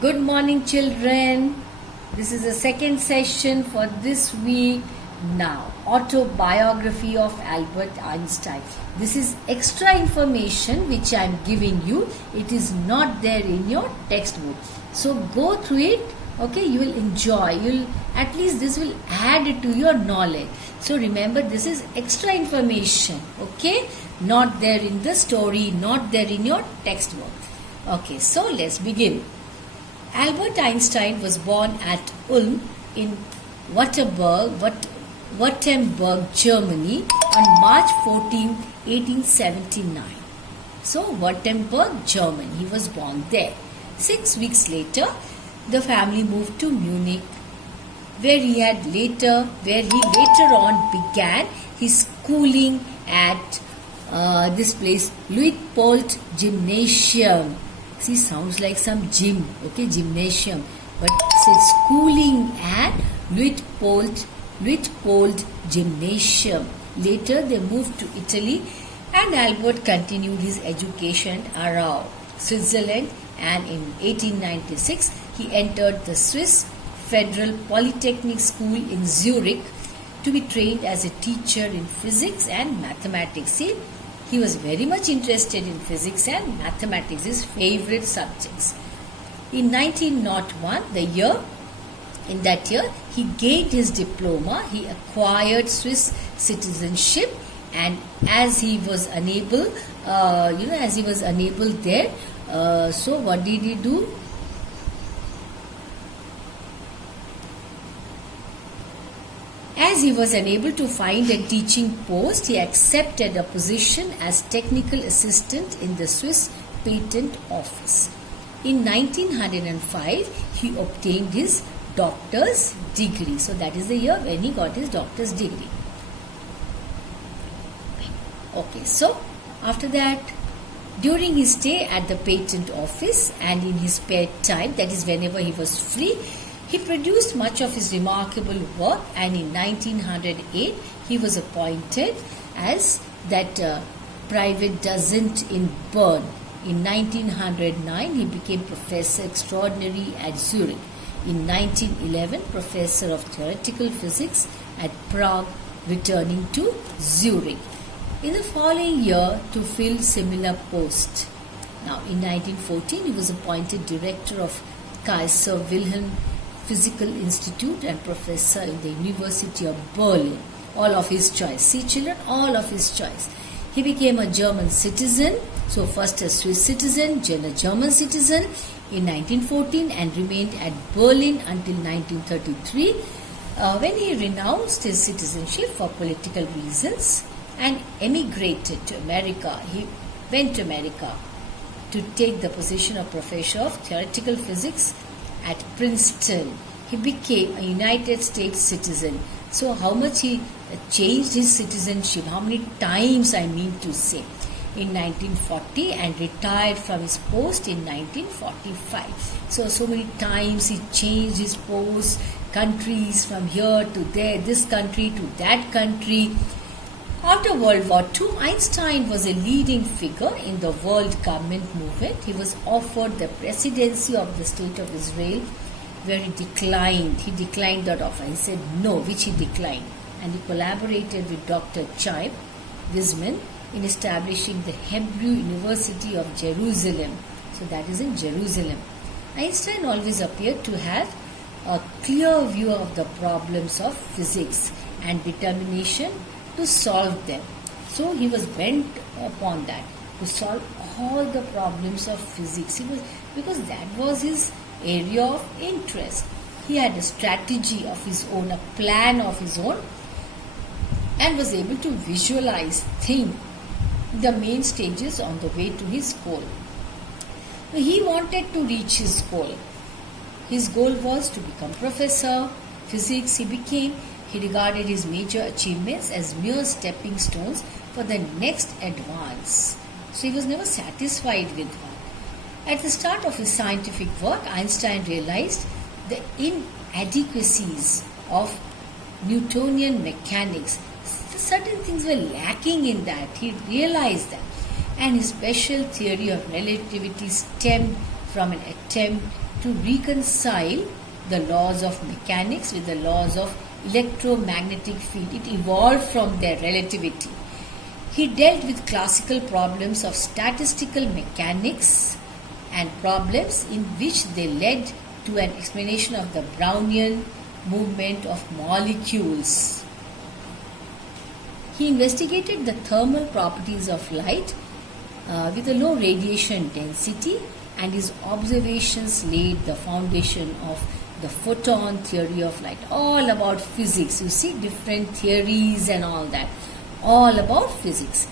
Good morning, children. This is the second session for this week. Now, autobiography of Albert Einstein. This is extra information which I am giving you. It is not there in your textbook. So go through it. Okay, you will enjoy. You'll at least this will add to your knowledge. So remember, this is extra information. Okay, not there in the story, not there in your textbook. Okay, so let's begin. Albert Einstein was born at Ulm in Württemberg, Germany on March 14, 1879. So, Württemberg, Germany. He was born there. 6 weeks later, the family moved to Munich, where he later on began his schooling at this place, Luitpold Gymnasium. See, sounds like some gym, okay, gymnasium. But it says schooling at Luitpold Gymnasium. Later they moved to Italy and Albert continued his education around Switzerland, and in 1896 he entered the Swiss Federal Polytechnic School in Zurich to be trained as a teacher in physics and mathematics. See, he was very much interested in physics and mathematics, his favorite subjects. In 1901, in that year, he gained his diploma. He acquired Swiss citizenship, and as he was unable, there, so what did he do? As he was unable to find a teaching post, he accepted a position as technical assistant in the Swiss Patent Office. In 1905, he obtained his doctor's degree. So that is the year when he got his doctor's degree. Okay, so after that, during his stay at the patent office and in his spare time, that is whenever he was free, he produced much of his remarkable work, and in 1908 he was appointed as that private dozent in Bern. In 1909 he became professor extraordinary at Zurich. In 1911 professor of theoretical physics at Prague, returning to Zurich. In the following year to fill similar post. Now in 1914 he was appointed director of Kaiser Wilhelm Physical Institute and professor in the University of Berlin. All of his choice. See children, all of his choice. He became a German citizen. So first a Swiss citizen, then a German citizen in 1914 and remained at Berlin until 1933 when he renounced his citizenship for political reasons and emigrated to America. He went to America to take the position of professor of theoretical physics at Princeton. He became a United States citizen. So how much he changed his citizenship, how many times I mean to say, in 1940 and retired from his post in 1945. So many times he changed his post, countries from here to there, this country to that country. After World War II, Einstein was a leading figure in the world government movement. He was offered the presidency of the State of Israel, where he declined. He declined that offer. He said no, which he declined. And he collaborated with Dr. Chaim Weizmann in establishing the Hebrew University of Jerusalem. So that is in Jerusalem. Einstein always appeared to have a clear view of the problems of physics and determination to solve them. So he was bent upon that, to solve all the problems of physics. Because that was his area of interest. He had a strategy of his own, a plan of his own, and was able to visualize, think the main stages on the way to his goal. He wanted to reach his goal. His goal was to become professor. Physics he regarded his major achievements as mere stepping stones for the next advance. So he was never satisfied with one. At the start of his scientific work, Einstein realized the inadequacies of Newtonian mechanics. Certain things were lacking in that. He realized that. And his special theory of relativity stemmed from an attempt to reconcile the laws of mechanics with the laws of electromagnetic field. It evolved from their relativity. He dealt with classical problems of statistical mechanics and problems in which they led to an explanation of the Brownian movement of molecules. He investigated the thermal properties of light with a low radiation density, and his observations laid the foundation of the photon theory of light. All about physics, you see, different theories and all that, all about physics.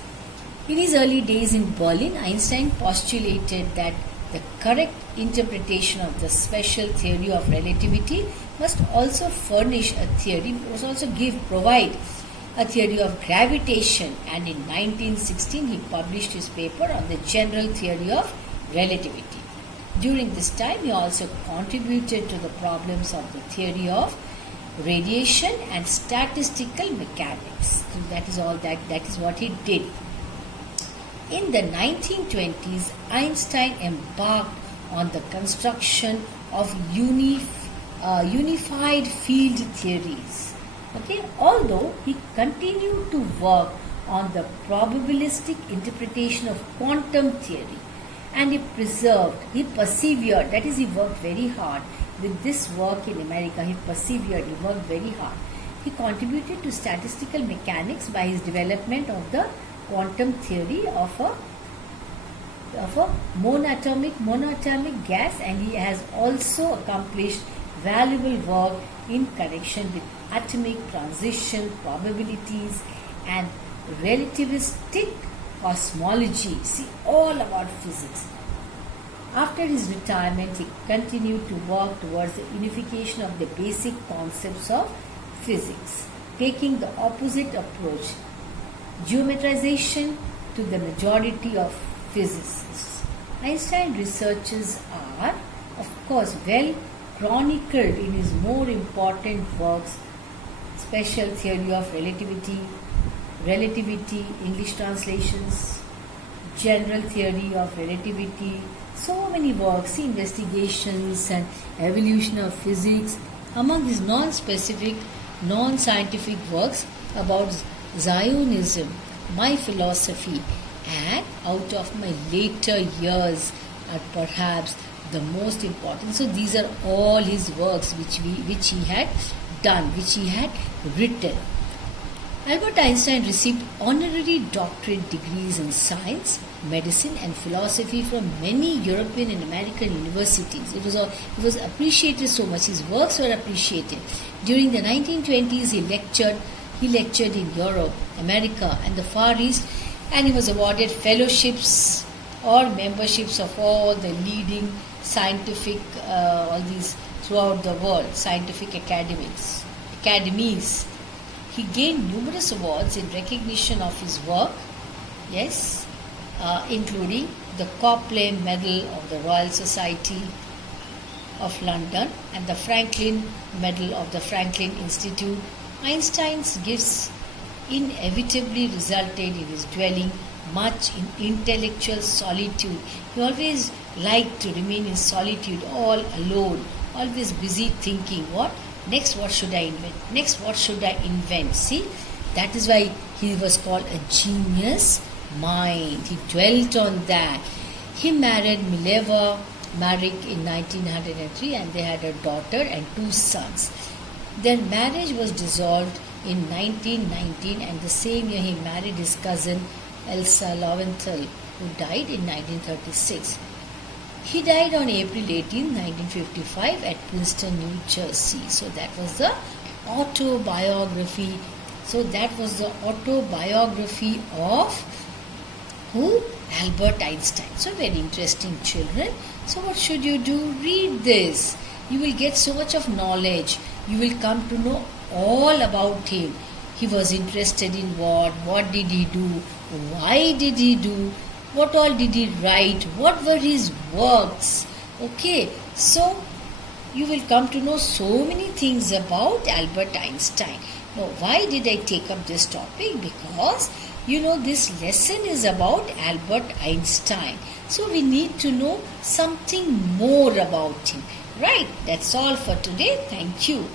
In his early days in Berlin, Einstein postulated that the correct interpretation of the special theory of relativity must also furnish a theory, must also provide a theory of gravitation, and in 1916 he published his paper on the general theory of relativity. During this time he also contributed to the problems of the theory of radiation and statistical mechanics. So that is what he did. In the 1920s, Einstein embarked on the construction of unified field theories. Although he continued to work on the probabilistic interpretation of quantum theory, and he persevered, that is, he worked very hard with this work in America. He worked very hard. He contributed to statistical mechanics by his development of the quantum theory of a monatomic gas, and he has also accomplished valuable work in connection with atomic transition probabilities and relativistic cosmology. See, all about physics. After his retirement, he continued to work towards the unification of the basic concepts of physics, taking the opposite approach, geometrization, to the majority of physicists. Einstein researches are, of course, well chronicled in his more important works, Special Theory of Relativity, English translations, General Theory of Relativity, so many works, investigations and evolution of physics. Among his non-specific, non-scientific works about Zionism, my philosophy, and out of my later years are perhaps the most important. So these are all his works which he had done, which he had written. Albert Einstein received honorary doctorate degrees in science, medicine and philosophy from many European and American universities. It was appreciated so much. His works were appreciated. During the 1920s, he lectured in Europe, America and the Far East, and he was awarded fellowships or memberships of all the leading scientific, all these throughout the world, scientific academies. He gained numerous awards in recognition of his work, including the Copley Medal of the Royal Society of London and the Franklin Medal of the Franklin Institute. Einstein's gifts inevitably resulted in his dwelling much in intellectual solitude. He always liked to remain in solitude, all alone, always busy thinking, what should I invent? Next, what should I invent? See, that is why he was called a genius mind. He dwelt on that. He married Mileva Marik in 1903 and they had a daughter and 2 sons. Their marriage was dissolved in 1919 and the same year he married his cousin Elsa Lowenthal, who died in 1936. He died on April 18, 1955 at Princeton, New Jersey. So that was the autobiography. Of who? Albert Einstein. So very interesting, children. So what should you do? Read this. You will get so much of knowledge. You will come to know all about him. He was interested in what did he do, why did he do, what all did he write, what were his works. Okay, so you will come to know so many things about Albert Einstein. Now, why did I take up this topic? Because this lesson is about Albert Einstein. So we need to know something more about him. Right, that's all for today. Thank you.